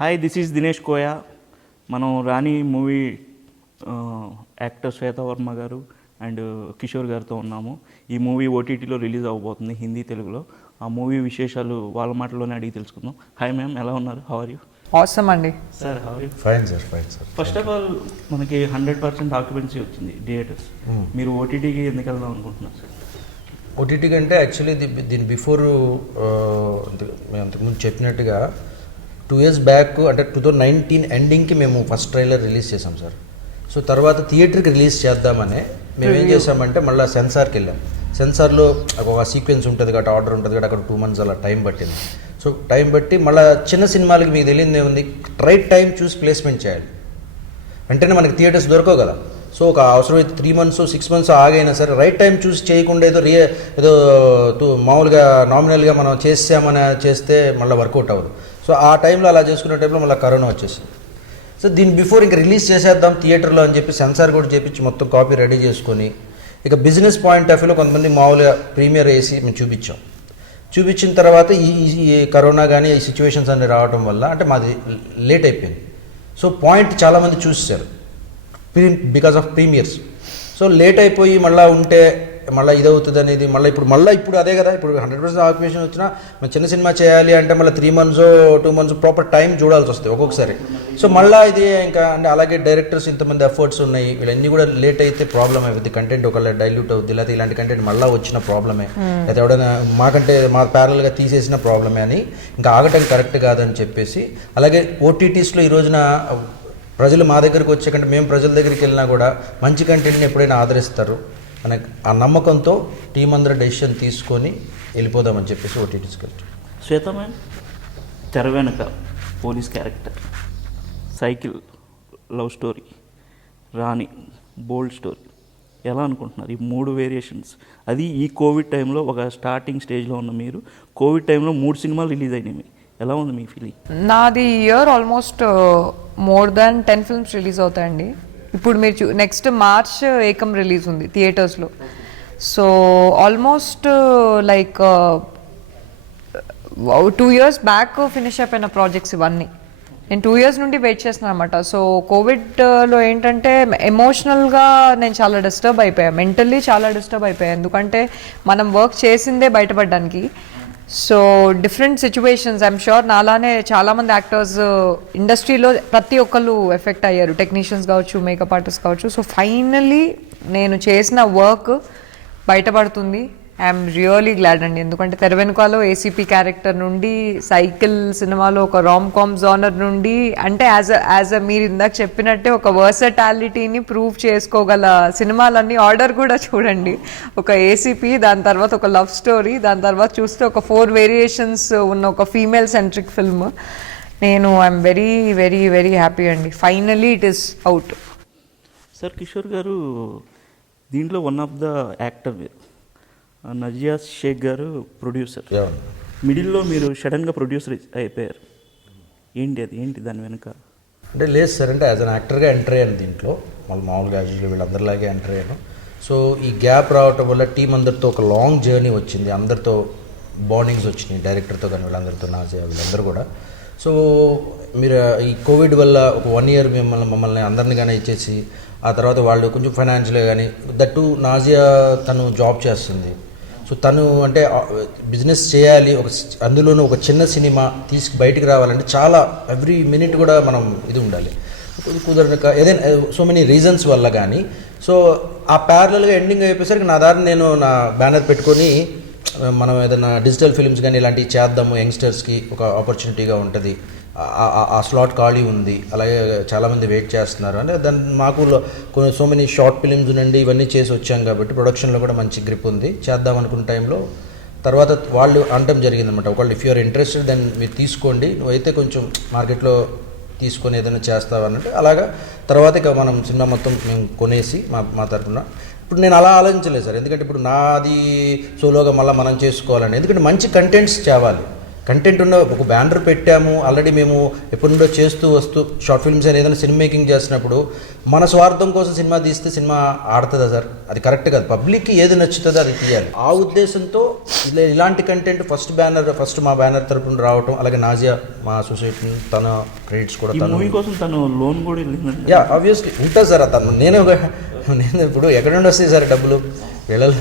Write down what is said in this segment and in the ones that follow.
Hi, this is Dinesh Koya. మనం రాణి movie actor Shweta Varma గారు and Kishore గారితో ఉన్నాము. ఈ మూవీ ఓటీటీలో రిలీజ్ అవ్వబోతుంది, హిందీ తెలుగులో. ఆ మూవీ విశేషాలు వాళ్ళ మాటల్లోనే అడిగి తెలుసుకుందాం. హాయ్ మ్యామ్, ఎలా ఉన్నారు? How are you? ఆసమ్ అండి. Sir how are you? Fine sir, fine sir. First of all మనకి 100% ఆక్యుపెన్సీ వచ్చింది థియేటర్స్. మీరు ఓటీటీకి ఎందుకు వెళ్దాం అనుకుంటున్నారు సార్? ఓటీటీ కంటే యాక్చువల్లీ దీని బిఫోర్ మేము అంతకుముందు చెప్పినట్టుగా 2 years బ్యాక్ అంటే 2019 ఎండింగ్కి మేము ఫస్ట్ ట్రైలర్ రిలీజ్ చేసాం సార్. సో తర్వాత థియేటర్కి రిలీజ్ చేద్దామనే మేము ఏం చేసామంటే మళ్ళీ సెన్సార్కి వెళ్ళాం. సెన్సార్లో ఒక సీక్వెన్స్ ఉంటుంది కాబట్టి, ఆర్డర్ ఉంటుంది కాబట్టి అక్కడ 2 months అలా టైం పట్టింది. సో టైం బట్టి మళ్ళీ చిన్న సినిమాలకి మీకు తెలియదు ఏముంది, రైట్ టైం చూసి ప్లేస్మెంట్ చేయాలి. వెంటనే మనకి థియేటర్స్ దొరకవు కదా. సో ఒక అవసరమైతే 3 months 6 months ఆగైనా సరే రైట్ టైం చూసి చేయకుండా ఏదో మామూలుగా నామినల్గా మనం చేస్తే మళ్ళీ వర్కౌట్ అవ్వదు. సో ఆ టైంలో అలా చేసుకునే టైంలో మళ్ళీ కరోనా వచ్చేసింది. సో దీని బిఫోర్ ఇంకా రిలీజ్ చేసేద్దాం థియేటర్లో అని చెప్పి సెన్సార్ కూడా చేపించి మొత్తం కాపీ రెడీ చేసుకొని ఇక బిజినెస్ పాయింట్ ఆఫ్ వ్యూలో కొంతమంది మామూలుగా ప్రీమియర్ వేసి మేము చూపించిన తర్వాత ఈ కరోనా కానీ ఈ సిచ్యువేషన్స్ అన్నీ రావడం వల్ల అంటే మాది లేట్ అయిపోయింది. సో పాయింట్ చాలామంది చూసేశారు because of premieres. So late అయిపోయి మళ్ళీ ఉంటే మళ్ళీ ఇదవుతుంది అనేది ఇప్పుడు అదే కదా. ఇప్పుడు 100% ఆక్యుపేషన్ వచ్చినా మేము చిన్న సినిమా చేయాలి అంటే మళ్ళీ 3 months 2 months ప్రాపర్ టైం చూడాల్సి వస్తుంది ఒక్కొక్కసారి. సో మళ్ళీ ఇది ఇంకా అంటే అలాగే డైరెక్టర్స్ ఇంతమంది ఎఫర్ట్స్ ఉన్నాయి, వీళ్ళన్నీ కూడా లేట్ అయితే ప్రాబ్లమ్ అవుతుంది. కంటెంట్ ఒకళ్ళ డైల్యూట్ అవుతుంది, లేకపోతే ఇలాంటి కంటెంట్ మళ్ళీ వచ్చిన ప్రాబ్లమే, లేదా ఎవడైనా మా ప్యారల్గా తీసేసిన ప్రాబ్లమే అని ఇంకా ఆగటం కరెక్ట్ కాదని చెప్పేసి. అలాగే ఓటీటీస్లో ఈ రోజున ప్రజలు మా దగ్గరికి వచ్చే కంటే మేము ప్రజల దగ్గరికి వెళ్ళినా కూడా మంచి కంటెంట్ని ఎప్పుడైనా ఆదరిస్తారు అనే ఆ నమ్మకంతో టీం అందరూ డెసిషన్ తీసుకొని వెళ్ళిపోదామని చెప్పేసి ఓటీటీస్కి వెళ్తాం. శ్వేత మ్యామ్, తెర వెనుక police character, cycle love story, Rani bold story, ఎలా అనుకుంటున్నారు ఈ 3 వేరియేషన్స్? అది ఈ కోవిడ్ టైంలో ఒక స్టార్టింగ్ స్టేజ్లో ఉన్న మీరు, కోవిడ్ టైంలో 3 సినిమాలు రిలీజ్ అయినాయి. ఎలా ఉంది మీ ఫీలింగ్? నాది year almost more than 10 films release అవుతాయండి. ఇప్పుడు మీరు నెక్స్ట్ మార్చ్ ఏకం రిలీజ్ ఉంది థియేటర్స్లో. So almost like 2 years back finish అయిపోయిన ప్రాజెక్ట్స్ ఇవన్నీ. నేను 2 years నుండి వెయిట్ చేస్తున్నాను అనమాట. సో కోవిడ్లో ఏంటంటే ఎమోషనల్గా నేను చాలా డిస్టర్బ్ అయిపోయాను, మెంటల్లీ చాలా డిస్టర్బ్ అయిపోయాను. ఎందుకంటే మనం వర్క్ చేసిందే బయటపడడానికి. So different situations, I'm sure నాలానే చాలామంది యాక్టర్స్ ఇండస్ట్రీలో ప్రతి ఒక్కళ్ళు ఎఫెక్ట్ అయ్యారు, టెక్నీషియన్స్ కావచ్చు, మేకప్ ఆర్టిస్ట్ కావచ్చు. సో ఫైనల్లీ నేను చేసిన వర్క్ బయటపడుతుంది. ఐఎమ్ రియలీ గ్లాడ్ అండి. ఎందుకంటే తెర వెనుకలో ఏసీపీ క్యారెక్టర్ నుండి, సైకిల్ సినిమాలో ఒక రామ్-కామ్ జానర్ నుండి, అంటే యాజ్ అ మీరు ఇందాక చెప్పినట్టే ఒక వర్సటాలిటీని ప్రూవ్ చేసుకోగల సినిమాలన్నీ. ఆర్డర్ కూడా చూడండి, ఒక ఏసీపీ, దాని తర్వాత ఒక లవ్ స్టోరీ, దాని తర్వాత చూస్తే ఒక 4 వేరియేషన్స్ ఉన్న ఒక female centric film. I'm very very very happy అండి. Finally it is out. Sir, Kishore గారు దీంట్లో వన్ ఆఫ్ ద యాక్టర్, మీరు నజియా షేక్ గారు ప్రొడ్యూసర్. మిడిల్లో మీరు సడన్గా ప్రొడ్యూసర్ అయిపోయారు. ఏంటి దాని వెనుక? అంటే లేదు సార్, అంటే యాజ్ అన్ యాక్టర్గా ఎంటర్ అయ్యాను దీంట్లో. మామూలుగా వీళ్ళందరిలాగే ఎంటర్ అయ్యాను. సో ఈ గ్యాప్ రావటం వల్ల టీం అందరితో ఒక లాంగ్ జర్నీ వచ్చింది, అందరితో బాండింగ్స్ వచ్చినాయి, డైరెక్టర్తో కానీ వీళ్ళందరితో, నాజియా వీళ్ళందరూ కూడా. సో మీరు ఈ కోవిడ్ వల్ల ఒక 1 year మమ్మల్ని అందరిని కానీ ఇచ్చేసి, ఆ తర్వాత వాళ్ళు కొంచెం ఫైనాన్షియల్గా కానీ, దట్టు నాజియా తను జాబ్ చేస్తుంది. సో తను అంటే బిజినెస్ చేయాలి, అందులోనూ ఒక చిన్న సినిమా బయటికి రావాలంటే చాలా ఎవ్రీ మినిట్ కూడా మనం ఇది ఉండాలి, కుదరక ఏదైనా సో మెనీ రీజన్స్ వల్ల కానీ. సో ఆ ప్యారలల్గా ఎండింగ్ అయిపోయేసరికి నా దారిని నేను నా బ్యానర్ పెట్టుకొని మనం ఏదైనా డిజిటల్ ఫిల్మ్స్ కానీ ఇలాంటివి చేద్దాము, యంగ్స్టర్స్కి ఒక ఆపర్చునిటీగా ఉంటుంది, ఆ స్లాట్ ఖాళీ ఉంది, అలాగే చాలామంది వెయిట్ చేస్తున్నారు అంటే దాన్ని మాకు కొన్ని సో మెనీ షార్ట్ ఫిలిమ్స్ నుండి ఇవన్నీ చేసి వచ్చాం కాబట్టి ప్రొడక్షన్లో కూడా మంచి గ్రిప్ ఉంది, చేద్దాం అనుకున్న టైంలో. తర్వాత వాళ్ళు అనటం జరిగిందనమాట, ఒకళ్ళు ఇఫ్ యూఆర్ ఇంట్రెస్టెడ్ దెన్ మీరు తీసుకోండి, నువ్వైతే కొంచెం మార్కెట్లో తీసుకొని ఏదైనా చేస్తావు అన్నట్టు. అలాగా తర్వాత ఇక మనం సినిమా మొత్తం మేము కొనేసి మా తరఫున. ఇప్పుడు నేను అలా ఆలోచించలేదు సార్, ఎందుకంటే ఇప్పుడు నాది సోలోగా మళ్ళీ మనం చేసుకోవాలండి. ఎందుకంటే మంచి కంటెంట్స్ తేవాలి, కంటెంట్ ఉన్న ఒక బ్యానర్ పెట్టాము ఆల్రెడీ, మేము ఎప్పటి నుండో చేస్తూ వస్తూ షార్ట్ ఫిల్మ్స్ అని ఏదైనా సినిమా మేకింగ్ చేసినప్పుడు మన స్వార్థం కోసం సినిమా తీస్తే సినిమా ఆడుతుందా సార్? అది కరెక్ట్ కాదు. పబ్లిక్కి ఏది నచ్చుతుందో అది తీయాలి. ఆ ఉద్దేశంతో ఇలాంటి కంటెంట్ ఫస్ట్ మా బ్యానర్ తరపున రావటం, అలాగే నాజియా మా అసోసియేషన్ తన క్రెడిట్స్ కూడా ఈ తను మూవీ కోసం తను లోన్ కూడా వెళ్ళిందండి. యా ఆబ్వియస్లీ ఉంటుంది సార్. తను నేను ఇప్పుడు ఎక్కడ నుండి వస్తాయి సార్ డబ్బులు? పిల్లలు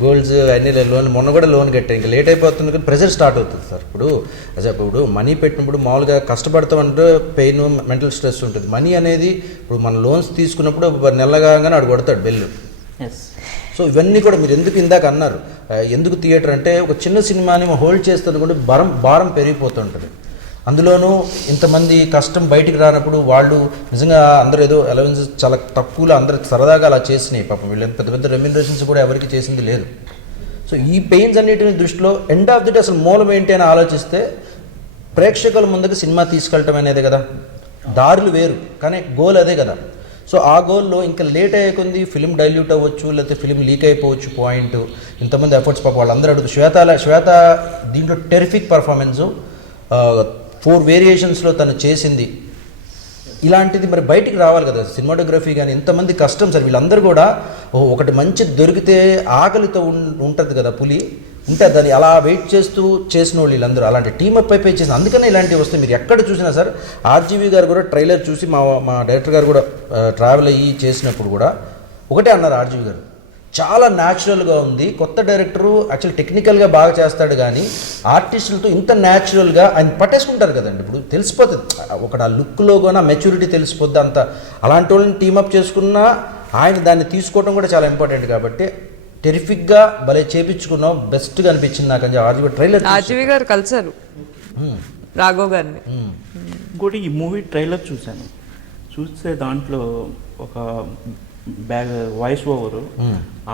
గోల్డ్స్ అన్ని లోన్, మొన్న కూడా లోన్ కట్టాయి, ఇంకా లేట్ అయిపోతుంది కానీ ప్రెషర్ స్టార్ట్ అవుతుంది సార్. ఇప్పుడు మనీ పెట్టినప్పుడు మామూలుగా కష్టపడతామంటే పెయిన్, మెంటల్ స్ట్రెస్ ఉంటుంది. మనీ అనేది ఇప్పుడు మన లోన్స్ తీసుకున్నప్పుడు నెలగానే ఆడు కొడతాడు బెల్లు. ఎస్. సో ఇవన్నీ కూడా మీరు ఎందుకు ఇందాక అన్నారు, ఎందుకు థియేటర్ అంటే ఒక చిన్న సినిమాని హోల్డ్ చేస్తుంది కూడా భారం పెరిగిపోతుంటుంది. అందులోనూ ఇంతమంది కష్టం బయటికి రానప్పుడు వాళ్ళు నిజంగా అందరూ ఏదో అలవెన్సెస్ చాలా తక్కువలో అందరూ సరదాగా అలా చేసినాయి. పాపం వీళ్ళు పెద్ద పెద్ద రెమ్యూనరేషన్స్ కూడా ఎవరికి చేసింది లేదు. సో ఈ పెయిన్స్ అన్నిటిని దృష్టిలో ఎండ్ ఆఫ్ ది డే అసలు మూలం ఏంటి అని ఆలోచిస్తే ప్రేక్షకుల ముందుకు సినిమా తీసుకెళ్ళటం అనేది కదా. దారులు వేరు కానీ గోల్ అదే కదా. సో ఆ గోల్లో ఇంకా లేట్ అయ్యే కొంది ఫిలిం డైల్యూట్ అవ్వచ్చు, లేకపోతే ఫిలిం లీక్ అయిపోవచ్చు. పాయింట్ ఇంతమంది ఎఫర్ట్స్ పాపం వాళ్ళందరూ అడుగుతారు. శ్వేత దీంట్లో టెరిఫిక్ పర్ఫార్మెన్సు, 4 వేరియేషన్స్లో తను చేసింది. ఇలాంటిది మరి బయటికి రావాలి కదా. సినిమాటోగ్రఫీ కానీ ఇంతమంది కష్టం సార్. వీళ్ళందరూ కూడా ఒకటి మంచి దొరికితే ఆకలితో ఉంటుంది కదా పులి, ఉంటే దాన్ని అలా వెయిట్ చేస్తూ చేసిన వాళ్ళు వీళ్ళందరూ అలాంటి టీమప్ అయిపోయి చేసిన. అందుకనే ఇలాంటివి వస్తాయి. మీరు ఎక్కడ చూసినా సార్, ఆర్జీవి గారు కూడా ట్రైలర్ చూసి మా డైరెక్టర్ గారు కూడా ట్రావెల్ అయ్యి చేసినప్పుడు కూడా ఒకటే అన్నారు ఆర్జీవి గారు, చాలా న్యాచురల్గా ఉంది. కొత్త డైరెక్టరు యాక్చువల్ టెక్నికల్గా బాగా చేస్తాడు కానీ ఆర్టిస్టులతో ఇంత న్యాచురల్గా ఆయన పట్టేసుకుంటారు కదండి. ఇప్పుడు తెలిసిపోతుంది ఒకటి ఆ లుక్లో కూడా మెచ్యూరిటీ తెలిసిపోద్ది. అంత అలాంటి వాళ్ళని టీమప్ చేసుకున్నా ఆయన దాన్ని తీసుకోవడం కూడా చాలా ఇంపార్టెంట్. కాబట్టి టెరిఫిక్గా భలే చేపించుకున్నాం, బెస్ట్గా అనిపించింది నాకు అని ఆర్జీవి ట్రైలర్. ఆర్జీవి గారు కలిసారు రాఘవ్ గారిని. ఇంకోటి ఈ మూవీ ట్రైలర్ చూస్తే దాంట్లో ఒక వాయిస్ ఓవర్,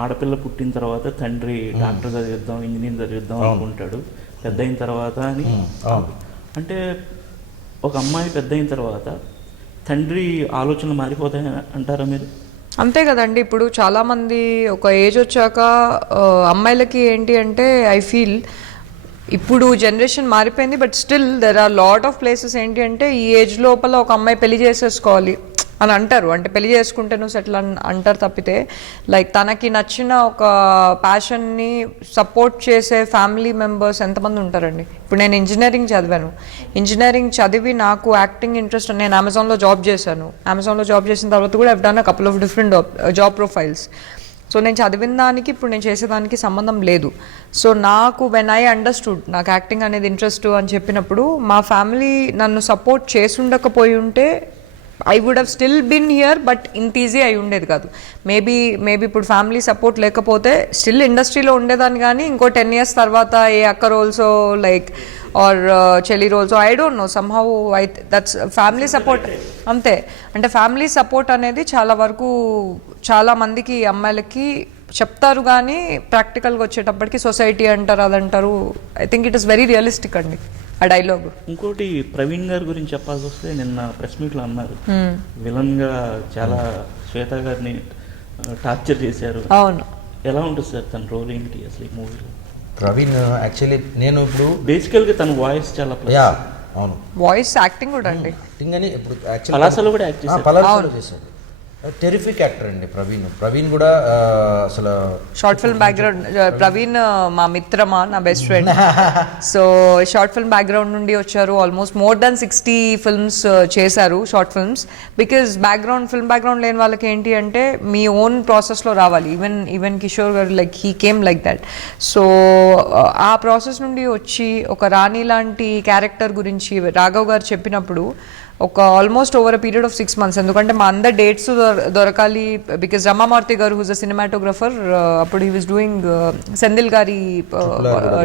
ఆడపిల్ల పుట్టిన తర్వాత తండ్రి డాక్టర్ చదివిద్దాం, ఇంజనీర్ చదివిద్దాం అనుకుంటాడు పెద్ద అయిన తర్వాత అని. అంటే ఒక అమ్మాయి పెద్ద అయిన తర్వాత తండ్రి ఆలోచనలు మారిపోతాయి అంటారా మీరు? అంతే కదండి. ఇప్పుడు చాలామంది ఒక ఏజ్ వచ్చాక అమ్మాయిలకి ఏంటి అంటే ఐ ఫీల్ ఇప్పుడు జనరేషన్ మారిపోయింది, but still there are lot of places ఏంటి అంటే ఈ ఏజ్ లోపల ఒక అమ్మాయి పెళ్లి చేసేసుకోవాలి అని అంటారు. అంటే పెళ్లి చేసుకుంటే నువ్వు సెటిల్ అంటారు తప్పితే లైక్ తనకి నచ్చిన ఒక ప్యాషన్ని సపోర్ట్ చేసే ఫ్యామిలీ మెంబర్స్ ఎంతమంది ఉంటారండి. ఇప్పుడు నేను ఇంజనీరింగ్ చదివాను, ఇంజనీరింగ్ చదివి నాకు యాక్టింగ్ ఇంట్రెస్ట్, నేను అమెజాన్లో జాబ్ చేశాను. అమెజాన్లో జాబ్ చేసిన తర్వాత కూడా I've done a couple of different job profiles. So నేను చదివిన దానికి ఇప్పుడు నేను చేసేదానికి సంబంధం లేదు. సో నాకు వెన్ ఐ అండర్స్టూడ్ నాకు యాక్టింగ్ అనేది ఇంట్రెస్ట్ అని చెప్పినప్పుడు మా ఫ్యామిలీ నన్ను సపోర్ట్ చేసుండకపోయి ఉంటే I would have still been here, but ఇంత ఈజీ అయి ఉండేది కాదు. మేబీ ఇప్పుడు ఫ్యామిలీ సపోర్ట్ లేకపోతే స్టిల్ ఇండస్ట్రీలో ఉండేదాన్ని, కానీ ఇంకో 10 years తర్వాత ఏ అక్క రోల్సో లైక్ ఆర్ చెల్లి రోల్సో I don't know somehow that's family support. అంతే. అంటే ఫ్యామిలీ సపోర్ట్ అనేది చాలా వరకు చాలా మందికి అమ్మాయిలకి చెప్తారు కానీ ప్రాక్టికల్గా వచ్చేటప్పటికి సొసైటీ అంటారు అదంటారు. I think it is very realistic అండి ఆ డైలాగ్. ఇంకోటి ప్రవీణ్ గారి గురించి చెప్పాల్సి వస్తే నిన్న ప్రెస్ మీట్లో అన్నారు విలన్గా చాలా శ్వేత గారిని టార్చర్ చేశారు. అవును. ఎలా ఉంటుంది సార్ తన రోల్ ఏంటి అసలు ఈ మూవీలో? ప్రవీణ్ యాక్చువల్లీ నేను ఇప్పుడు బేసికల్గా తన వాయిస్ చాలా యా అవును వాయిస్ యాక్టింగ్ కూడా అండి. యాక్టింగ్ అని ఇప్పుడు పలాసలో కూడా యాక్ట్ చేశారు. పలాసలో చేశాడు. టెరిఫిక్ యాక్టర్ అండి ప్రవీణ్ కూడా అసలు షార్ట్ ఫిల్మ్ బ్యాక్గ్రౌండ్. ప్రవీణ్ మా మిత్రమా, నా best friend. So short film background నుండి వచ్చారు. ఆల్మోస్ట్ మోర్ దాన్ 60 films చేశారు short films. Because film background లేని వాళ్ళకి ఏంటి అంటే మీ ఓన్ ప్రాసెస్లో రావాలి. ఈవెన్ కిషోర్ గారు like he came like that. So ఆ ప్రాసెస్ నుండి వచ్చి ఒక రాణి లాంటి క్యారెక్టర్ గురించి రాఘవ్ గారు చెప్పినప్పుడు ఒక almost over a period of 6 months, ఎందుకంటే మా అందరు డేట్స్ దొరకాలి. బికాజ్ రమామార్తి గారు హూజ్ అ సినిమాటోగ్రఫర్, అప్పుడు హీ వాజ్ డూయింగ్ సెందిల్ గారి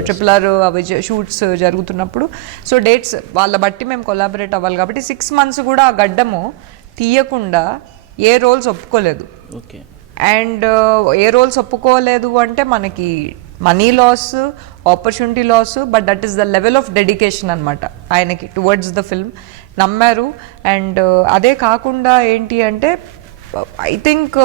RRR అవి షూట్స్ జరుగుతున్నప్పుడు. సో డేట్స్ వాళ్ళ బట్టి మేము కొలాబరేట్ అవ్వాలి కాబట్టి 6 months కూడా ఆ గడ్డము తీయకుండా ఏ రోల్స్ ఒప్పుకోలేదు. ఓకే. అండ్ ఏ రోల్స్ ఒప్పుకోలేదు అంటే మనకి money loss, opportunity loss, but that is the level of dedication అనమాట ఆయనకి టువర్డ్స్ ద ఫిల్మ్. నమ్మారు. అండ్ అదే కాకుండా ఏంటి అంటే ఐ థింక్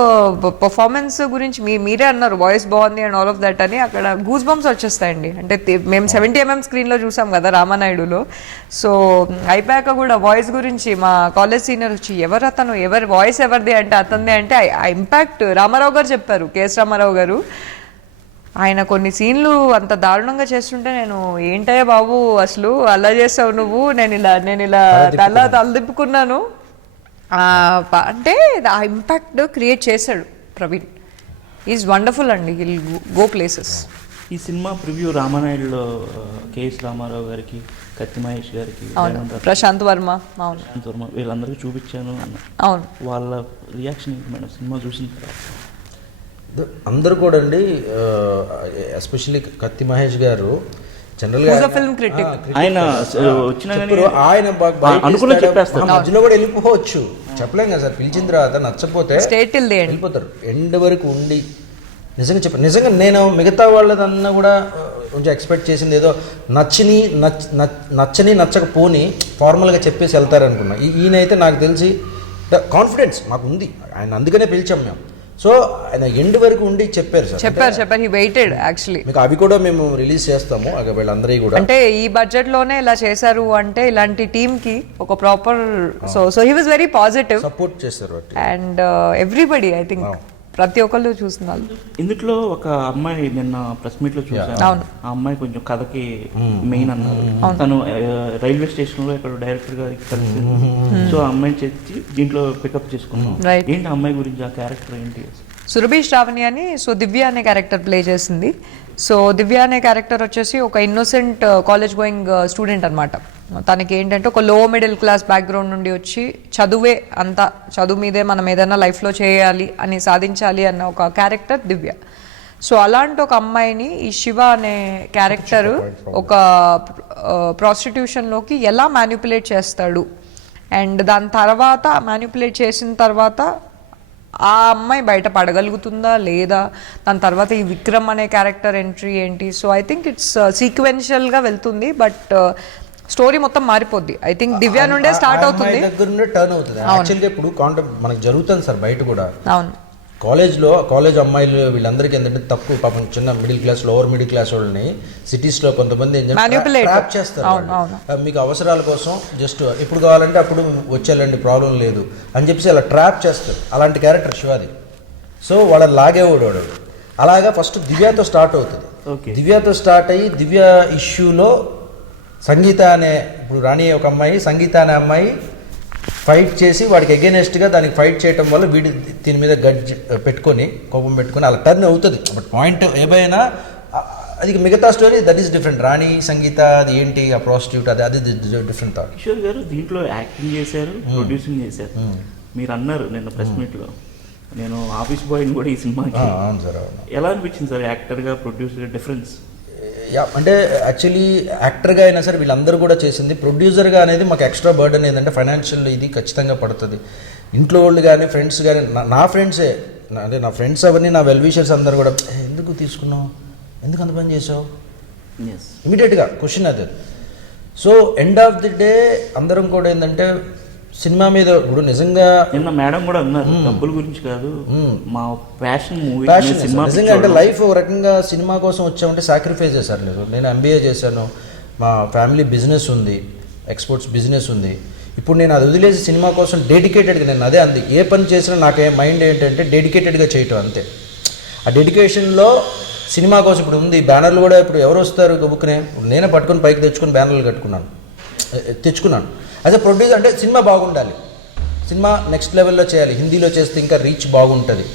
పర్ఫార్మెన్స్ గురించి మీరే అన్నారు వాయిస్ బాగుంది అండ్ ఆల్ ఆఫ్ దట్ అని, అక్కడ గూస్ బంప్స్ వచ్చేస్తాయండి. అంటే మేము 70mm స్క్రీన్లో చూసాం కదా రామానాయుడులో. సో అయిపోయాక కూడా వాయిస్ గురించి మా కాలేజ్ సీనియర్ వచ్చి ఎవరు అతను, ఎవరి వాయిస్ ఎవరిది అంటే అతనిదే అంటే ఆ ఇంపాక్ట్ రామారావు గారు చెప్పారు, కేఎస్ రామారావు గారు. ఆయన కొన్ని సీన్లు అంత దారుణంగా చేస్తుంటే నేను ఏంటయ్యా బాబు అసలు అలా చేసావు నువ్వు, నేను ఇలా తల తిప్పుకున్నాను. అంటే ఆ ఇంపాక్ట్ క్రియేట్ చేశాడు ప్రవీణ్. ఈజ్ వండర్ఫుల్ అండి, విల్ గో ప్లేసెస్. ఈ సినిమా ప్రివ్యూ రామానాయుడులో కేఎస్ రామారావు గారికి, కత్తి మహేష్ గారికి, ప్రశాంత్ వర్మ, అవును ప్రశాంత్ వర్మ వీళ్ళందరికీ చూపించాను అన్న. అవును, వాళ్ళ రియాక్షన్ ఏంటి మేడం సినిమా చూసిన తర్వాత? అందరూ కూడా అండి, ఎస్పెషల్లీ కత్తి మహేష్ గారు జనరల్గా ఫిల్మ్ క్రిటిక్. ఆయన వచ్చిన ఆయన అనుకున్న చెప్పేస్తారు, మధ్యలో కూడా వెళ్ళిపోవచ్చు, చెప్పలేం కదా సార్. పిలిచిన తర్వాత నచ్చపోతే స్టేట్ వెళ్ళిపోతారు, ఎండ్ వరకు ఉండి. నిజంగా చెప్పాను, నిజంగా నేను మిగతా వాళ్ళదన్నా కూడా కొంచెం ఎక్స్పెక్ట్ చేసింది ఏదో నచ్చని నచ్చకపోని ఫార్మల్గా చెప్పేసి వెళ్తారనుకున్నా. ఈయనైతే నాకు తెలిసి కాన్ఫిడెన్స్ మాకు ఉంది, ఆయన అందుకనే పిలిచాం మేము. సో ఆయన ఎండ్ వరకు ఉండి చెప్పారు సార్, చెప్పారు హీ వెయిటెడ్ యాక్చువల్లీ. మీకు అవి కూడా మేము రిలీజ్ చేస్తాము వీళ్ళందరికీ కూడా. అంటే ఈ బడ్జెట్ లోనే ఇలా చేశారు అంటే ఇలాంటి టీమ్ కి ఒక proper, so he was very positive, support చేస్తారు అండ్ ఎవ్రీబడి ఐ థింక్ ప్రతి ఒక్కళ్ళు చూస్తున్నారు. ఇందులో ఒక అమ్మాయి నిన్న ప్రెస్ మీట్ లో చూసాను, ఆ అమ్మాయి కొంచెం కథకి మెయిన్ అన్నారు. తను రైల్వే స్టేషన్ లో ఇక్కడ డైరెక్టర్ గారికి కలిసింది. సో ఆ అమ్మాయిని చేసి దీంట్లో పికప్ చేసుకున్నాం. ఏంటి ఆ అమ్మాయి గురించి, ఆ క్యారెక్టర్ ఏంటి? సురభి శ్రావణి అని, సో దివ్య అనే క్యారెక్టర్ ప్లే చేసింది. సో దివ్య అనే క్యారెక్టర్ వచ్చేసి ఒక ఇన్నోసెంట్ కాలేజ్ గోయింగ్ స్టూడెంట్ అనమాట. తనకి ఏంటంటే ఒక లో మిడిల్ క్లాస్ బ్యాక్గ్రౌండ్ నుండి వచ్చి చదువే అంతా, చదువు మీదే మనం ఏదైనా లైఫ్లో చేయాలి అని సాధించాలి అన్న ఒక క్యారెక్టర్ దివ్య. సో అలాంటి ఒక అమ్మాయిని ఈ శివ అనే క్యారెక్టర్ ఒక ప్రాస్టిట్యూషన్లోకి ఎలా మ్యానిపులేట్ చేస్తాడు, అండ్ దాని తర్వాత మ్యానిపులేట్ చేసిన తర్వాత ఆ అమ్మాయి బయట పడగలుగుతుందా లేదా, దాని తర్వాత ఈ విక్రమ్ అనే క్యారెక్టర్ ఎంట్రీ ఏంటి. సో ఐ థింక్ ఇట్స్ సీక్వెన్షియల్గా వెళ్తుంది, బట్ స్టోరీ మొత్తం మారిపోద్ది. ఐ థింక్ దివ్య నుండే స్టార్ట్ అవుతుంది, దగ్గర నుండే టర్న్ అవుతుంది. యాక్చువల్గా ఇప్పుడు మనకు జరుగుతుంది సార్ బయట కూడా. అవును, కాలేజ్ అమ్మాయిలు వీళ్ళందరికీ ఏంటంటే తక్కువ పాపం చిన్న middle class, lower middle class వాళ్ళని సిటీస్లో కొంతమంది ట్రాప్ చేస్తారు. మీకు అవసరాల కోసం జస్ట్ ఎప్పుడు కావాలంటే అప్పుడు వచ్చేయాలండి, ప్రాబ్లం లేదు అని చెప్పేసి అలా ట్రాప్ చేస్తారు. అలాంటి క్యారెక్టర్ శివాది. సో వాళ్ళని లాగేవాడు వాడు. అలాగా ఫస్ట్ దివ్యతో స్టార్ట్ అవుతుంది. దివ్యతో స్టార్ట్ అయ్యి దివ్య ఇష్యూలో సంగీత అనే, ఇప్పుడు రాణి ఒక అమ్మాయి, సంగీత అనే అమ్మాయి ఫైట్ చేసి వాడికి అగెనెస్ట్గా దానికి ఫైట్ చేయడం వల్ల వీడి దీని మీద కోపం పెట్టుకొని అలా టర్న్ అవుతుంది. బట్ పాయింట్ ఏమైనా అది మిగతా స్టోరీ దట్ ఈస్ డిఫరెంట్. రాణి సంగీత అది ఏంటి, ఆ ప్రాస్టిట్యూట్ అది డిఫరెంట్ థాట్. కిషోర్ గారు దీంట్లో యాక్టింగ్ చేశారు, ప్రొడ్యూసింగ్ చేశారు. మీరు అన్నారు నిన్న ప్రెస్ మీట్లో, నేను ఆఫీస్ బాయ్ని కూడా ఈ సినిమాకి. అవును సార్. ఎలా అనిపించింది సార్ యాక్టర్గా, ప్రొడ్యూసర్గా డిఫరెన్స్? అంటే యాక్చువల్లీ యాక్టర్గా అయినా సరే వీళ్ళందరూ కూడా చేసింది. ప్రొడ్యూసర్గా అనేది మాకు ఎక్స్ట్రా బర్డన్ ఏంటంటే ఫైనాన్షియల్ ఇది ఖచ్చితంగా పడుతుంది. ఇంట్లో వాళ్ళు కానీ ఫ్రెండ్స్ కానీ, నా ఫ్రెండ్సే అంటే నా ఫ్రెండ్స్ అవన్నీ నా వెల్ విషర్స్ అందరు కూడా ఎందుకు తీసుకున్నావు, ఎందుకు అంత పని చేసావు, ఇమీడియట్గా క్వశ్చన్ అది. So end of the day అందరం కూడా ఏంటంటే సినిమా మీద ఇప్పుడు నిజంగా నిన్న మేడం కూడా అన్నారు, డబ్బుల గురించి కాదు, మా ప్యాషన్ మూవీ నిజంగా అంటే లైఫ్ ఒక రకంగా సినిమా కోసం వచ్చామంటే సాక్రిఫైస్ చేశారు. నేను MBA చేశాను, మా ఫ్యామిలీ బిజినెస్ ఉంది, ఎక్స్పోర్ట్స్ బిజినెస్ ఉంది. ఇప్పుడు నేను అది వదిలేసి సినిమా కోసం డెడికేటెడ్గా, నేను అదే అంది, ఏ పని చేసినా నాకు మైండ్ ఏంటంటే డెడికేటెడ్గా చేయటం అంతే. ఆ డెడికేషన్లో సినిమా కోసం ఇప్పుడు ఉంది. బ్యానర్లు కూడా ఇప్పుడు ఎవరు వస్తారు బుక్నే, నేనే పట్టుకొని పైకి తెచ్చుకున్నాను యాజ్ అ ప్రొడ్యూసర్. అంటే సినిమా బాగుండాలి, సినిమా నెక్స్ట్ లెవెల్లో చేయాలి, హిందీలో చేస్తే ఇంకా రీచ్ బాగుంటుంది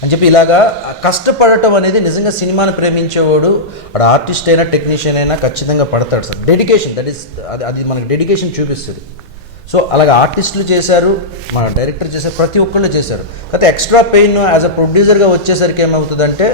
అని చెప్పి ఇలాగా కష్టపడటం అనేది నిజంగా సినిమాను ప్రేమించేవాడు, వాడు ఆర్టిస్ట్ అయినా టెక్నీషియన్ అయినా ఖచ్చితంగా పడతాడు సార్. డెడికేషన్ దట్ ఈస్ అది మనకి డెడికేషన్ చూపిస్తుంది. సో అలాగే ఆర్టిస్టులు చేశారు, మన డైరెక్టర్ చేశారు, ప్రతి ఒక్కళ్ళు చేశారు. కాకపోతే ఎక్స్ట్రా పెయిన్ యాజ్ అ ప్రొడ్యూసర్గా వచ్చేసరికి ఏమవుతుందంటే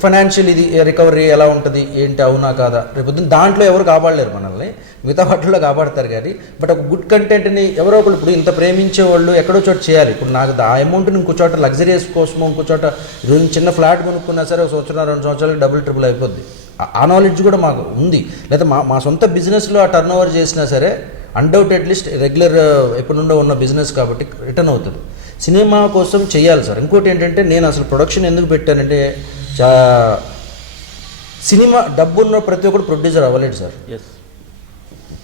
ఫైనాన్షియల్ ఇది రికవరీ ఎలా ఉంటుంది ఏంటి, అవునా కాదా, రేపు దాంట్లో ఎవరు కాపాడలేరు మనల్ని, మిగతా వాటిల్లో కాపాడతారు. కానీ బట్ ఒక గుడ్ కంటెంట్ని ఎవరో ఒకరు ఇప్పుడు ఇంత ప్రేమించే వాళ్ళు ఎక్కడో చోట చేయాలి. ఇప్పుడు నాకు ఆ అమౌంట్ని ఇంకో చోట లగ్జరీస్ కోసమో ఇంకో చోట ఈరోజు చిన్న ఫ్లాట్ కొనుక్కున్నా సరే ఒక సంవత్సరం 2 సంవత్సరాలకు డబుల్ ట్రిపుల్ అయిపోద్ది. ఆ నాలెడ్జ్ కూడా మాకు ఉంది. లేదా మా సొంత బిజినెస్లో ఆ టర్న్ ఓవర్ చేసినా సరే అన్డౌటెడ్లీ రెగ్యులర్ ఎప్పటి నుండో ఉన్న బిజినెస్ కాబట్టి రిటర్న్ అవుతుంది. సినిమా కోసం చేయాలి సార్. ఇంకోటి ఏంటంటే నేను అసలు ప్రొడక్షన్ ఎందుకు పెట్టానంటే సినిమా డబ్బున్న ప్రతి ఒక్కరు ప్రొడ్యూసర్ అవ్వలేడు సార్. ఎస్.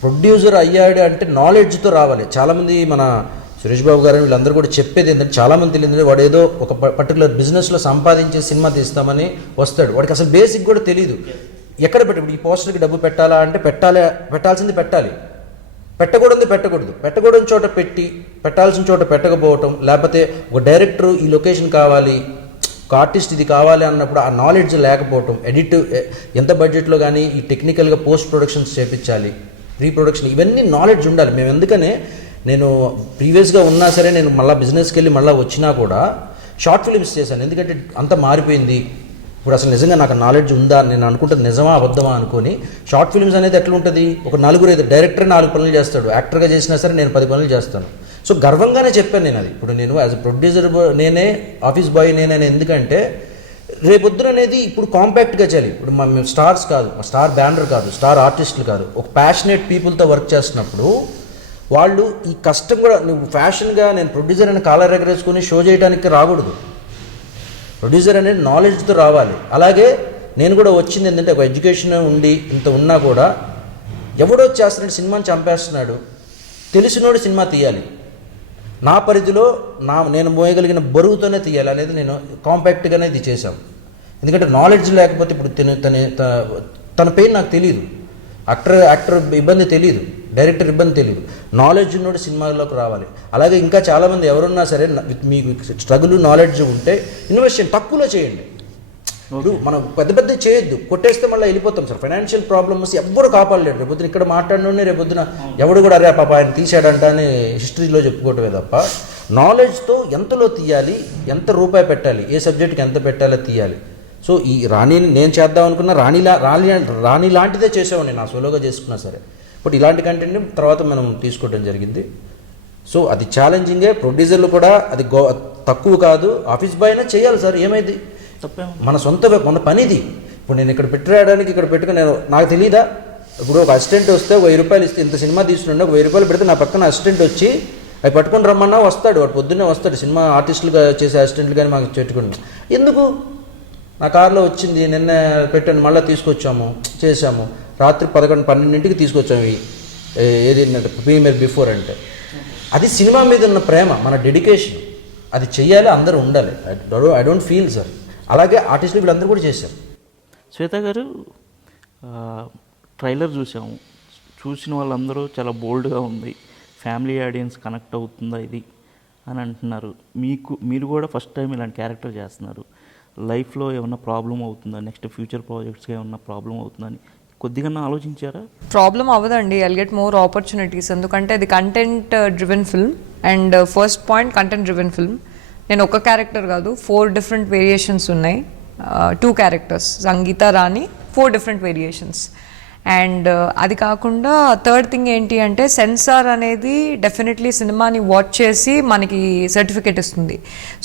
ప్రొడ్యూసర్ అయ్యాడు అంటే నాలెడ్జ్తో రావాలి. చాలామంది మన సురేష్ బాబు గారు వీళ్ళందరూ కూడా చెప్పేది ఏంటంటే చాలామంది తెలియదు, వాడు ఏదో ఒక పర్టికులర్ బిజినెస్లో సంపాదించే సినిమా తీస్తామని వస్తాడు, వాడికి అసలు బేసిక్ కూడా తెలియదు. ఎక్కడ ఇప్పుడు ఈ పోస్టర్కి డబ్బు పెట్టాలా అంటే పెట్టాల్సింది పెట్టాలి, పెట్టకూడని చోట పెట్టాల్సిన చోట పెట్టకపోవటం, లేకపోతే ఒక డైరెక్టర్ ఈ లొకేషన్ కావాలి, ఒక ఆర్టిస్ట్ ఇది కావాలి అన్నప్పుడు ఆ నాలెడ్జ్ లేకపోవటం, ఎడిట్ ఎంత బడ్జెట్లో కానీ ఈ టెక్నికల్గా పోస్ట్ ప్రొడక్షన్స్ చేయించాలి, ప్రీ ప్రొడక్షన్, ఇవన్నీ నాలెడ్జ్ ఉండాలి. మేము ఎందుకనే నేను ప్రీవియస్గా ఉన్నా సరే నేను మళ్ళీ బిజినెస్కి వెళ్ళి మళ్ళీ వచ్చినా కూడా షార్ట్ ఫిలిమ్స్ చేశాను. ఎందుకంటే అంత మారిపోయింది. ఇప్పుడు అసలు నిజంగా నాకు నాలెడ్జ్ ఉందా నేను అనుకుంటుంది నిజమా అబద్ధమా అనుకొని. షార్ట్ ఫిల్మ్స్ అనేది ఎట్లా ఉంటుంది, ఒక నలుగురు డైరెక్టర్ 4 పనులు చేస్తాడు, యాక్టర్గా చేసినా సరే నేను 10 పనులు చేస్తాను. సో గర్వంగానే చెప్పాను నేను అది. ఇప్పుడు నేను యాజ్ అ ప్రొడ్యూసర్ నేనే, ఆఫీస్ బాయ్ నేనే. ఎందుకంటే రేపొద్దున అనేది ఇప్పుడు కాంపాక్ట్గా చేయాలి. ఇప్పుడు మేము స్టార్స్ కాదు, స్టార్ బ్యానర్ కాదు, స్టార్ ఆర్టిస్టులు కాదు, ఒక ప్యాషనేట్ పీపుల్తో వర్క్ చేస్తున్నప్పుడు వాళ్ళు ఈ కష్టం కూడా నువ్వు ఫ్యాషన్గా నేను ప్రొడ్యూసర్ అని కాలర్ ఎగరేసుకొని షో చేయడానికి రాకూడదు. ప్రొడ్యూసర్ అనేది నాలెడ్జ్తో రావాలి. అలాగే నేను కూడా వచ్చింది ఏంటంటే ఒక ఎడ్యుకేషన్ ఉండి ఇంత ఉన్నా కూడా ఎవడో చేస్తున్నాడు సినిమాని చంపేస్తున్నాడు, తెలిసినోడు సినిమా తీయాలి, నా పరిధిలో నేను మోయగలిగిన బరువుతోనే తీయాలి అనేది నేను కాంపాక్ట్గానే ఇది చేశాను. ఎందుకంటే నాలెడ్జ్ లేకపోతే ఇప్పుడు తన పెయిన్ నాకు తెలియదు, యాక్టర్ ఇబ్బంది తెలియదు, డైరెక్టర్ ఇబ్బంది తెలియదు. నాలెడ్జ్ ఉన్నోడు సినిమాలోకి రావాలి. అలాగే ఇంకా చాలామంది ఎవరున్నా సరే మీకు స్ట్రగుల్ నాలెడ్జ్ ఉంటే ఇన్వెస్ట్మెంట్ తక్కువలో చేయండి. ఇప్పుడు మనం పెద్ద చేయొద్దు, కొట్టేస్తే మళ్ళీ వెళ్ళిపోతాం సార్. ఫైనాన్షియల్ ప్రాబ్లమ్స్ ఎవ్వరు కాపాడలేడు. రేపొద్దున ఇక్కడ మాట్లాడినోనే రేపొద్దున ఎవడు కూడా అరే పాప ఆయన తీసాడంట అని హిస్టరీలో చెప్పుకోవటమే తప్ప నాలెడ్జ్తో ఎంతలో తీయాలి, ఎంత రూపాయి పెట్టాలి, ఏ సబ్జెక్ట్కి ఎంత పెట్టాలో తీయాలి. సో ఈ రాణిని నేను చేద్దాం అనుకున్న రాణి లాంటిదే చేసేవాడిని నా సోలోగా చేసుకున్నా సరే. బట్ ఇలాంటి కంటెంట్ని తర్వాత మనం తీసుకోవడం జరిగింది. సో అది ఛాలెంజింగే. ప్రొడ్యూసర్లు కూడా అది తక్కువ కాదు, ఆఫీస్ బాయ్ అయినా చేయాలి సార్. ఏమైంది, మన పనిది. ఇప్పుడు నేను ఇక్కడ పెట్టడానికి ఇక్కడ పెట్టుకుని నాకు తెలియదా, ఇప్పుడు ఒక అసిస్టెంట్ వస్తే 1000 రూపాయలు ఇస్తే ఇంత సినిమా తీసుకుంటే ఒక 1000 రూపాయలు పెడితే నా పక్కన అసిస్టెంట్ వచ్చి అవి పట్టుకొని రమ్మన్నా వస్తాడు, వాడు పొద్దున్నే వస్తాడు. సినిమా ఆర్టిస్టులుగా చేసే అసిస్టెంట్లు కానీ మాకు పెట్టుకుని ఎందుకు, నా కార్లో వచ్చింది నిన్న పెట్టాను, మళ్ళీ తీసుకొచ్చాము చేసాము, రాత్రి 11-12 తీసుకొచ్చాము. ఏది ప్రీమియర్ బిఫోర్ అంటే అది సినిమా మీద ఉన్న ప్రేమ, మన డెడికేషన్, అది చెయ్యాలి, అందరూ ఉండాలి. I don't feel sir. అలాగే ఆర్టిస్టులు వీళ్ళందరూ కూడా చేశారు. శ్వేత గారు, ట్రైలర్ చూసిన వాళ్ళందరూ చాలా బోల్డ్గా ఉంది, ఫ్యామిలీ ఆడియన్స్ కనెక్ట్ అవుతుందా ఇది అని అంటున్నారు. మీరు కూడా ఫస్ట్ టైం ఇలాంటి క్యారెక్టర్ చేస్తున్నారు. లైఫ్లో ఏమన్నా ప్రాబ్లం అవుతుందా, నెక్స్ట్ ఫ్యూచర్ ప్రాజెక్ట్స్కి ఏమన్నా ప్రాబ్లం అవుతుందని కొద్దిగా ఆలోచించారా? ప్రాబ్లం అవ్వదండి. I'll get more opportunities. ఎందుకంటే ఇది content driven film. And first point, content driven film. నేను ఒక క్యారెక్టర్ కాదు, 4 డిఫరెంట్ వేరియేషన్స్ ఉన్నాయి. 2 characters, Sangeetha, Rani, 4 different variations. And అది కాకుండా థర్డ్ థింగ్ ఏంటి అంటే సెన్సార్ అనేది డెఫినెట్లీ సినిమాని వాచ్ చేసి మనకి సర్టిఫికేట్ ఇస్తుంది.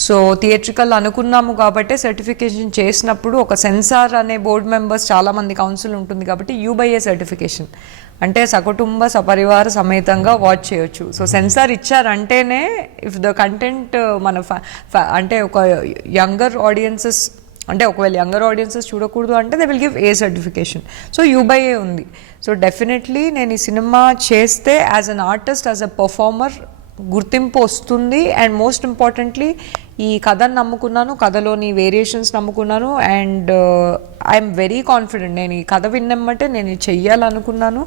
సో థియేట్రికల్ అనుకున్నాము కాబట్టి సర్టిఫికేషన్ చేసినప్పుడు ఒక సెన్సార్ అనే బోర్డ్ మెంబర్స్ చాలామంది కౌన్సిల్ ఉంటుంది కాబట్టి UBA సర్టిఫికేషన్ అంటే సకుటుంబ సపరివార సమేతంగా వాచ్ చేయొచ్చు. సో సెన్సార్ ఇచ్చారంటేనే ఇఫ్ ద కంటెంట్ మన అంటే ఒక యంగర్ ఆడియన్సెస్, అంటే ఒకవేళ యంగర్ ఆడియన్సెస్ చూడకూడదు అంటే they will give A certification. So UBA ఉంది. సో డెఫినెట్లీ నేను ఈ సినిమా చేస్తే as an artist, as a performer గుర్తింపు వస్తుంది. అండ్ మోస్ట్ ఇంపార్టెంట్లీ ఈ కథను నమ్ముకున్నాను, కథలోని వేరియేషన్స్ నమ్ముకున్నాను. And I'm very confident. నేను ఈ కథ విన్నమ్మంటే నేను చెయ్యాలనుకున్నాను.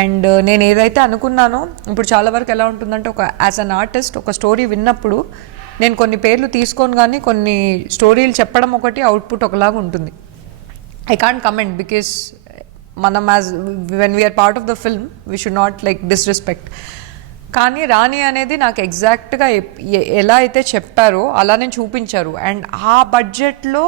అండ్ నేను ఏదైతే అనుకున్నానో, ఇప్పుడు చాలా వరకు ఎలా ఉంటుందంటే ఒక యాజ్ అన్ ఆర్టిస్ట్ ఒక స్టోరీ విన్నప్పుడు నేను కొన్ని పేర్లు తీసుకొని కానీ కొన్ని స్టోరీలు చెప్పడం ఒకటి, అవుట్పుట్ ఒకలాగా ఉంటుంది. ఐ కాంట్ కమెంట్ బికాస్ మనం as when we're part of the film we should not like disrespect. కానీ రాణి అనేది నాకు ఎగ్జాక్ట్గా ఎలా అయితే చెప్పారో అలానే చూపించారు. అండ్ ఆ బడ్జెట్లో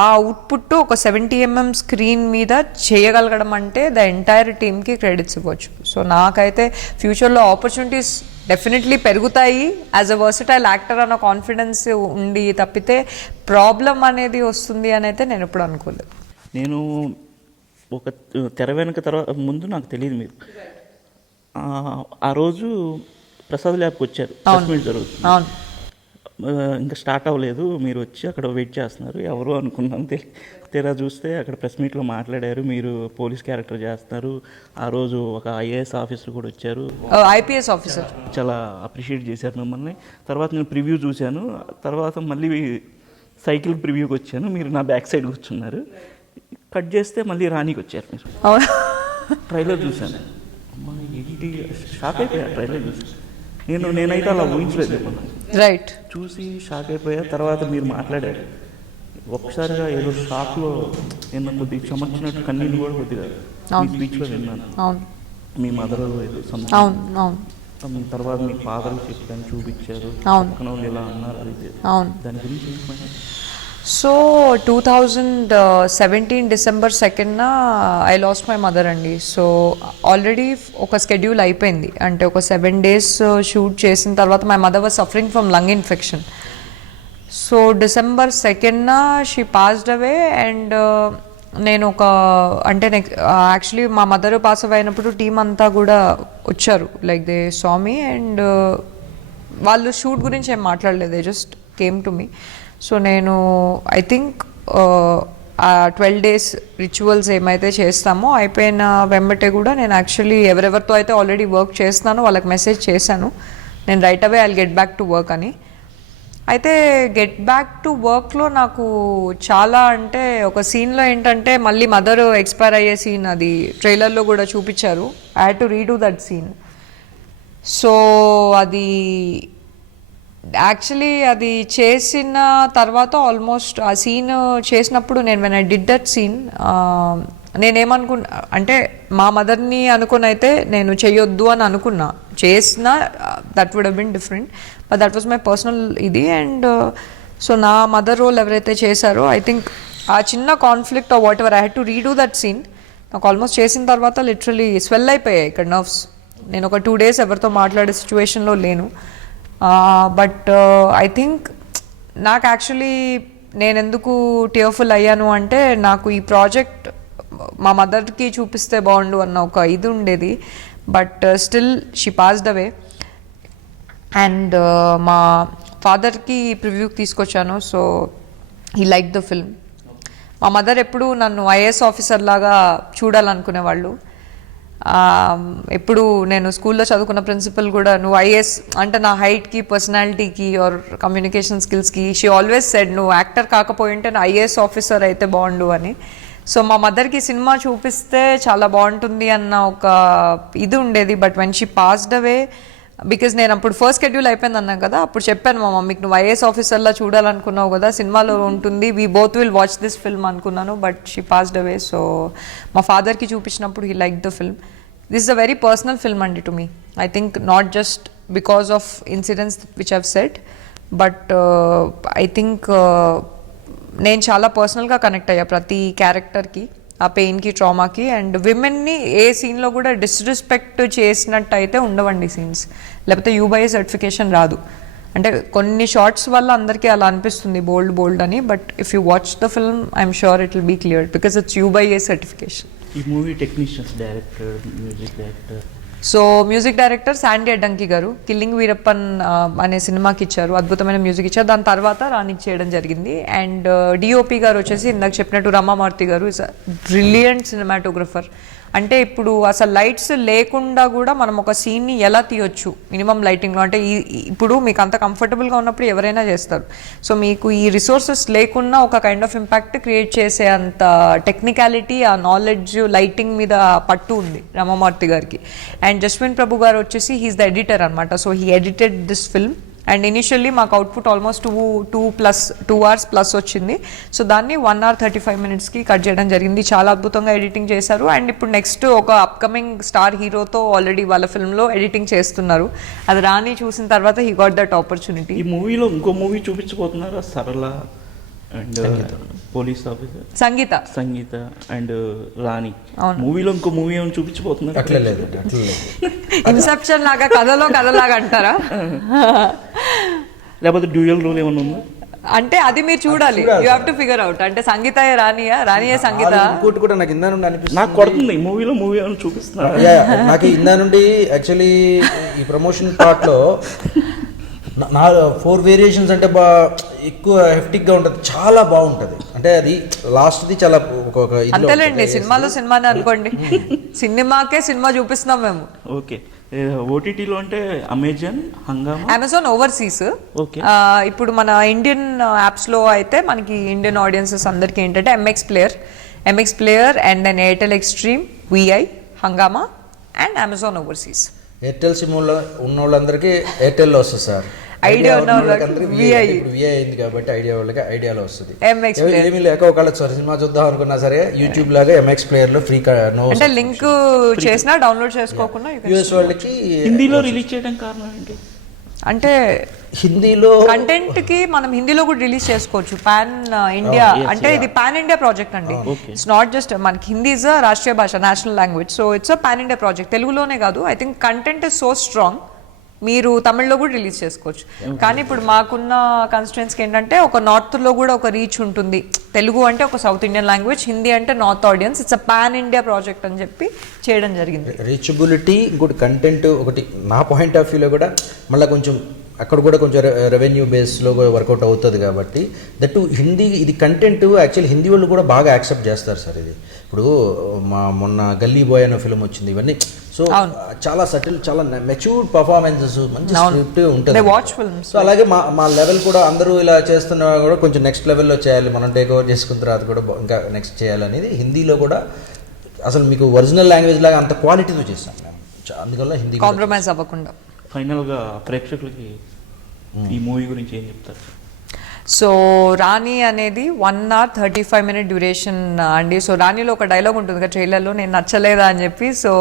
ఆ అవుట్పుట్ ఒక 70mm స్క్రీన్ మీద చేయగలగడం అంటే ద ఎంటైర్ టీమ్కి క్రెడిట్స్ ఇవ్వచ్చు. సో నాకైతే ఫ్యూచర్లో ఆపర్చునిటీస్ డెఫినెట్లీ పెరుగుతాయి. యాజ్ అ వర్సటైల్ యాక్టర్ అన్న కాన్ఫిడెన్స్ ఉండి తప్పితే ప్రాబ్లం అనేది వస్తుంది అని అయితే నేను ఎప్పుడు అనుకోలేదు. నేను ఒక తెర వెనక ముందు నాకు తెలియదు మీరు ఆ రోజు ప్రసాద్ ల్యాబ్కి వచ్చారు, జరుగుతుంది. ఇంకా స్టార్ట్ అవ్వలేదు, మీరు వచ్చి అక్కడ వెయిట్ చేస్తున్నారు, ఎవరు అనుకున్నాను. తీరా చూస్తే అక్కడ ప్రెస్ మీట్లో మాట్లాడారు, మీరు పోలీస్ క్యారెక్టర్ చేస్తున్నారు. ఆ రోజు ఒక ఐఏఎస్ ఆఫీసర్ కూడా వచ్చారు, ఐపీఎస్ ఆఫీసర్, చాలా అప్రిషియేట్ చేశారు మిమ్మల్ని. తర్వాత నేను ప్రివ్యూ చూశాను, తర్వాత మళ్ళీ సైకిల్ ప్రివ్యూకి వచ్చాను, మీరు నా బ్యాక్ సైడ్ కూర్చున్నారు. కట్ చేస్తే మళ్ళీ రానీకి వచ్చారు మీరు. ట్రైలర్ చూశాను, అమ్మా ఏంటి, షాక్ అయిపోయా. ట్రైలర్ చూసి నేనైతే అలా ఊహించలేదు మిమ్మల్ని. రైట్, చూసి షాక్ అయిపోయా. తర్వాత మీరు మాట్లాడారు, ఒక్కసారిగా ఏదో షాక్లో నేను కొద్దిగా చమర్చినట్టు కన్నీళ్ళు కూడా కొద్దిగా మీ స్పీచ్లో విన్నాను. అవును, మీ మదర్ ఏదో అవును అవును, తర్వాత మీ ఫాదర్ చెప్పాను, చూపించారు, పక్కన వాళ్ళు ఇలా అన్నారు, అది అవును. దాని గురించి చెప్పండి. So 2017 December 2nd I lost my mother అండి. సో ఆల్రెడీ ఒక స్కెడ్యూల్ అయిపోయింది, అంటే ఒక 7 days షూట్ చేసిన తర్వాత my mother was suffering from lung infection. So December 2nd she passed away. And నేను ఒక అంటే యాక్చువల్లీ మా మదర్ పాస్ అవే అయినప్పుడు టీం అంతా కూడా వచ్చారు, లైక్ దే స్వామి, అండ్ వాళ్ళు షూట్ గురించి ఏం మాట్లాడలేదు, they just came to me. So నేను ఐ థింక్ 12 days రిచువల్స్ ఏమైతే చేస్తామో అయిపోయిన వెంబటే కూడా నేను యాక్చువల్లీ ఎవరెవరితో అయితే ఆల్రెడీ వర్క్ చేస్తున్నానో వాళ్ళకి మెసేజ్ చేశాను, నేను right away I'll get back to work అని. అయితే గెట్ బ్యాక్ టు వర్క్లో నాకు చాలా అంటే ఒక సీన్లో ఏంటంటే మళ్ళీ మదర్ ఎక్స్పైర్ అయ్యే సీన్, అది ట్రైలర్లో కూడా చూపించారు. I had to redo that scene. So అది యాక్చువల్లీ అది చేసిన తర్వాత ఆల్మోస్ట్ ఆ సీన్ చేసినప్పుడు నేను when I did that scene నేనేమనుకున్నా అంటే మా మదర్ని అనుకుని అయితే నేను చేయొద్దు అని అనుకున్నా, చేసిన that would have been different, but that was my personal ఇది. అండ్ సో నా మదర్ రోల్ ఎవరైతే చేశారో ఐ థింక్ ఆ చిన్న conflict or whatever I had to redo that scene. నాకు ఆల్మోస్ట్ చేసిన తర్వాత లిటరలీ స్వెల్ అయిపోయాయి ఇక్కడ నర్వ్స్. నేను ఒక 2 days ఎవరితో మాట్లాడే సిచ్యువేషన్లో లేను. బట్ ఐ థింక్ నాకు యాక్చువల్లీ నేను ఎందుకు టియర్ఫుల్ అయ్యాను అంటే నాకు ఈ ప్రాజెక్ట్ మా మదర్కి చూపిస్తే బాగుండు అన్న ఒక ఇది ఉండేది. But still she passed away. And మా ఫాదర్కి ప్రివ్యూకి తీసుకొచ్చాను, so he like the film. మా మదర్ ఎప్పుడు నన్ను ఐఏఎస్ ఆఫీసర్ లాగా చూడాలనుకునేవాళ్ళు. ఎప్పుడు నేను స్కూల్లో చదువుకున్న ప్రిన్సిపల్ కూడా నువ్వు ఐఏఎస్ అంటే నా హైట్కి, పర్సనాలిటీకి ఆర్ కమ్యూనికేషన్ స్కిల్స్కి షీ ఆల్వేస్ సెడ్ నువ్వు యాక్టర్ కాకపోయి ఉంటే నా ఐఏఎస్ ఆఫీసర్ అయితే బాగుండు అని. సో మా మదర్కి సినిమా చూపిస్తే చాలా బాగుంటుంది అన్న ఒక ఇది ఉండేది. But when she passed away, because నేను అప్పుడు ఫస్ట్ షెడ్యూల్ అయిపోయింది అన్నాను కదా, అప్పుడు చెప్పాను మా మమ్మీకి నువ్వు ఐఏఎస్ ఆఫీసర్లా చూడాలనుకున్నావు కదా, సినిమాలో ఉంటుంది, we both will watch this film అనుకున్నాను. But she passed away. So మా ఫాదర్కి చూపించినప్పుడు he like the film. This is a very personal film అండి to me. I think not just because of incidents which have said, but I think నేను చాలా పర్సనల్గా connect అయ్యా ప్రతి క్యారెక్టర్కి, ఆ పెయిన్కి, ట్రామాకి. అండ్ విమెన్ని ఏ సీన్లో కూడా డిస్రెస్పెక్ట్ చేసినట్టు అయితే ఉండవండి సీన్స్, లేకపోతే యూబైఏ సర్టిఫికేషన్ రాదు. అంటే కొన్ని షార్ట్స్ వల్ల అందరికీ అలా అనిపిస్తుంది బోల్డ్ అని, but if you watch the film I'm sure it will be clear because it's U by A certification. ఈ movie technicians, director, music director. So music director Sandy Addanki గారు కిల్లింగ్ వీరప్పన్ అనే సినిమాకి ఇచ్చారు, అద్భుతమైన మ్యూజిక్ ఇచ్చారు. దాని తర్వాత రానికి చేయడం జరిగింది. అండ్ డిఓపి గారు వచ్చేసి ఇందాక చెప్పినట్టు రమామారుతి గారు ఇస్ అ బ్రిలియంట్ సినిమాటోగ్రఫర్. అంటే ఇప్పుడు అసలు లైట్స్ లేకుండా కూడా మనం ఒక సీన్ని ఎలా తీయొచ్చు మినిమం లైటింగ్లో, అంటే ఇప్పుడు మీకు అంత కంఫర్టబుల్గా ఉన్నప్పుడు ఎవరైనా చేస్తారు. సో మీకు ఈ రిసోర్సెస్ లేకున్నా ఒక కైండ్ ఆఫ్ ఇంపాక్ట్ క్రియేట్ చేసే అంత టెక్నికాలిటీ, ఆ నాలెడ్జ్, లైటింగ్ మీద పట్టు ఉంది రమామారుతి గారికి. అండ్ జస్విన్ ప్రభు గారు వచ్చేసి హీఈస్ ద ఎడిటర్ అనమాట. So he edited this film. And initially మాకు అవుట్పుట్ ఆల్మోస్ట్ 2 hours ప్లస్ వచ్చింది. సో దాన్ని 1 hour 35 minutesకి కట్ చేయడం జరిగింది. చాలా అద్భుతంగా ఎడిటింగ్ చేశారు. అండ్ ఇప్పుడు నెక్స్ట్ ఒక అప్కమింగ్ స్టార్ హీరోతో ఆల్రెడీ వాళ్ళ ఫిల్మ్లో ఎడిటింగ్ చేస్తున్నారు. అది రాని చూసిన తర్వాత హీ గాట్ దట్ ఆపర్చునిటీ. ఈ మూవీలో ఇంకో మూవీ చూపించబోతున్నారు, Sarala and police officer, Sangeetha and Rani. మూవీలో ఇంకో మూవీ ఏమైనా చూపించబోతున్నారు? అట్లా లేదు. ఇన్సెప్షన్ లాగా కథలాగా అంటారా, లేకపోతే డ్యూయల్ రోల్ ఏమైనా ఉందా? అంటే అది మీరు చూడాలి, you have to figure out. అంటే సంగీత రానియే సంగీత. ఇంకోటి కూడా నాకు ఇందా నుండి అనిపిస్తుంది, నాకు కొడుతుంది మూవీలో మూవీ ఏమైనా చూపిస్తున్నారు. నాకు ఇందా నుండి యాక్చువల్లీ ఈ ప్రమోషన్ పార్ట్లో నా 4 వేరియేషన్స్ అంటే ఎక్కువ హెఫ్టిక్గా ఉంటుంది, చాలా బాగుంటుంది. అంటే అది లాస్ట్ది చాలా ఒక అంతేలేండి, సినిమాలో సినిమానే అనుకోండి. సినిమాకే సినిమా చూపిస్తున్నాం మేము. ఓకే, ఓటీటీలో అంటే అమెజాన్ ఓవర్సీస్. Okay. ఇప్పుడు మన ఇండియన్ యాప్స్లో అయితే మనకి ఇండియన్ ఆడియన్సెస్ అందరికీ ఏంటంటే MX player and then Airtel extreme, Vi, Hungama and Amazon overseas. Airtel SIM ఉన్న వాళ్ళందరికీ ఎయిర్టెల్లో వస్తుంది సార్. ఐడియా ఉన్న వాళ్ళకి విఐ. ఇప్పుడు విఐ అయింది కాబట్టి ఐడియా వాళ్ళకి ఐడియాలో వస్తుంది. MX Player. ఏమీ లేక ఒకవేళ సినిమా చూద్దాం అనుకున్నా సరే యూట్యూబ్ లాగా ఎంఎక్స్ ప్లేయర్లో ఫ్రీ అంటే లింక్ చేసినా డౌన్లోడ్ చేసుకోకుండా యూఎస్ వాళ్ళకి హిందీలో రిలీజ్ చేయడం కారణం ఏంటి? అంటే హిందీలో కంటెంట్ కి మనం హిందీలో కూడా రిలీజ్ చేసుకోవచ్చు. పాన్ ఇండియా yes, అంటే ఇది పాన్ ఇండియా ప్రాజెక్ట్ అండి. Okay. ఇట్స్ నాట్ జస్ట్ మనకి హిందీ ఇస్ రాష్ట్రీయ భాష, national language. So it's pan India project. తెలుగులోనే కాదు, I think content is so strong, మీరు తమిళ్లో కూడా రిలీజ్ చేసుకోవచ్చు. కానీ ఇప్పుడు మాకున్న కన్స్టెంట్స్కి ఏంటంటే ఒక నార్త్లో కూడా ఒక రీచ్ ఉంటుంది. తెలుగు అంటే ఒక సౌత్ ఇండియన్ లాంగ్వేజ్, హిందీ అంటే north audience. It's a pan India project అని చెప్పి చేయడం జరిగింది. రీచబిలిటీ, ఇంకోటి కంటెంట్, ఒకటి నా పాయింట్ ఆఫ్ వ్యూలో కూడా మళ్ళీ కొంచెం అక్కడ కూడా కొంచెం రెవెన్యూ బేస్లో కూడా వర్కౌట్ అవుతుంది కాబట్టి దట్టు హిందీ ఇది కంటెంట్ యాక్చువల్లీ హిందీ వాళ్ళు కూడా బాగా యాక్సెప్ట్ చేస్తారు సార్. ఇది ఇప్పుడు మొన్న గల్లీ బాయ్ అనే ఫిల్మ్ వచ్చింది, ఇవన్నీ సో చాలా సటిల్, చాలా మెచ్యూర్డ్ పర్ఫార్మెన్సెస్, మంచి స్క్రిప్ట్ ఉంటుంది. సో అలాగే మా లెవెల్ కూడా అందరూ ఇలా చేస్తున్నా కూడా కొంచెం నెక్స్ట్ లెవెల్లో చేయాలి, మనం టేక్ ఓవర్ చేసుకున్న తర్వాత కూడా ఇంకా నెక్స్ట్ చేయాలనేది హిందీలో కూడా అసలు మీకు ఒరిజినల్ లాంగ్వేజ్ లాగా అంత క్వాలిటీతో చేస్తాం మేము. అందువల్ల హిందీ కాంప్రమైజ్ అవ్వకుండా. ఫైనల్గా ప్రేక్షకులకి ఈ మూవీ గురించి ఏం చెప్తారు? సో రాణి అనేది 1 hour 35 minute డ్యూరేషన్ అండి. సో రాణిలో ఒక డైలాగ్ ఉంటుంది కదా ట్రైలర్లో, నేను నచ్చలేదా అని చెప్పి. సో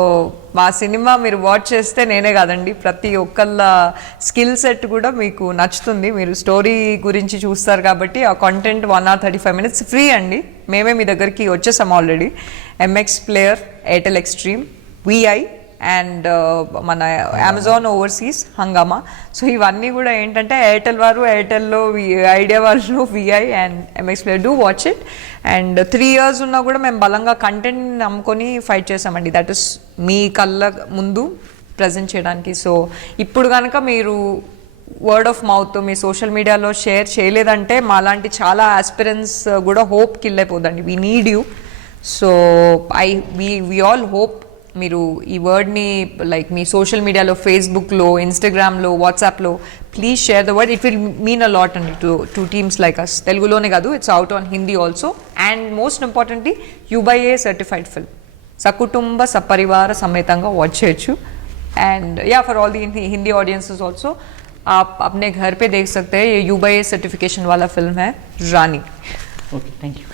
మా సినిమా మీరు వాచ్ చేస్తే నేనే కాదండి, ప్రతి ఒక్కళ్ళ స్కిల్ సెట్ కూడా మీకు నచ్చుతుంది. మీరు స్టోరీ గురించి చూస్తారు కాబట్టి ఆ కంటెంట్ 1 hour 35 minutes ఫ్రీ అండి. మేమే మీ దగ్గరికి వచ్చేసాం already. MX player, Airtel extreme, Vi and మన అమెజాన్ ఓవర్సీస్, హంగామా. సో ఇవన్నీ కూడా ఏంటంటే ఎయిర్టెల్ వారు ఎయిర్టెల్లో, ఐడియా వాళ్ళు Vi and MX player. Do watch it. And 3 years ఉన్నా కూడా మేము బలంగా కంటెంట్ నమ్ముకొని ఫైట్ చేసామండి. దట్ ఇస్ మీ కళ్ళ ముందు ప్రజెంట్ చేయడానికి. సో ఇప్పుడు కనుక మీరు వర్డ్ ఆఫ్ మౌత్ మీ సోషల్ మీడియాలో షేర్ చేయలేదంటే మాలాంటి చాలా ఆస్పిరెన్స్ కూడా హోప్ కిల్ అయిపోద్దండి. We need you. So we all hope మీరు ఈ వర్డ్ని లైక్ మీ సోషల్ మీడియాలో, ఫేస్బుక్లో, ఇన్స్టాగ్రామ్లో, వాట్సాప్లో please share the word. It will mean a lot అండి టు టీమ్స్ లైక్ అస్. తెలుగులోనే కాదు, it's out on Hindi also. And most importantly UBA certified film, సకుటుంబ సపరివార సమేతంగా వాచ్ చేయొచ్చు. And yeah for all the Hindi audiences also आप अपने घर पे देख सकते हैं. ये UBA सर्टिफिकेशन वाला फिल्म है रानी. Okay, thank you.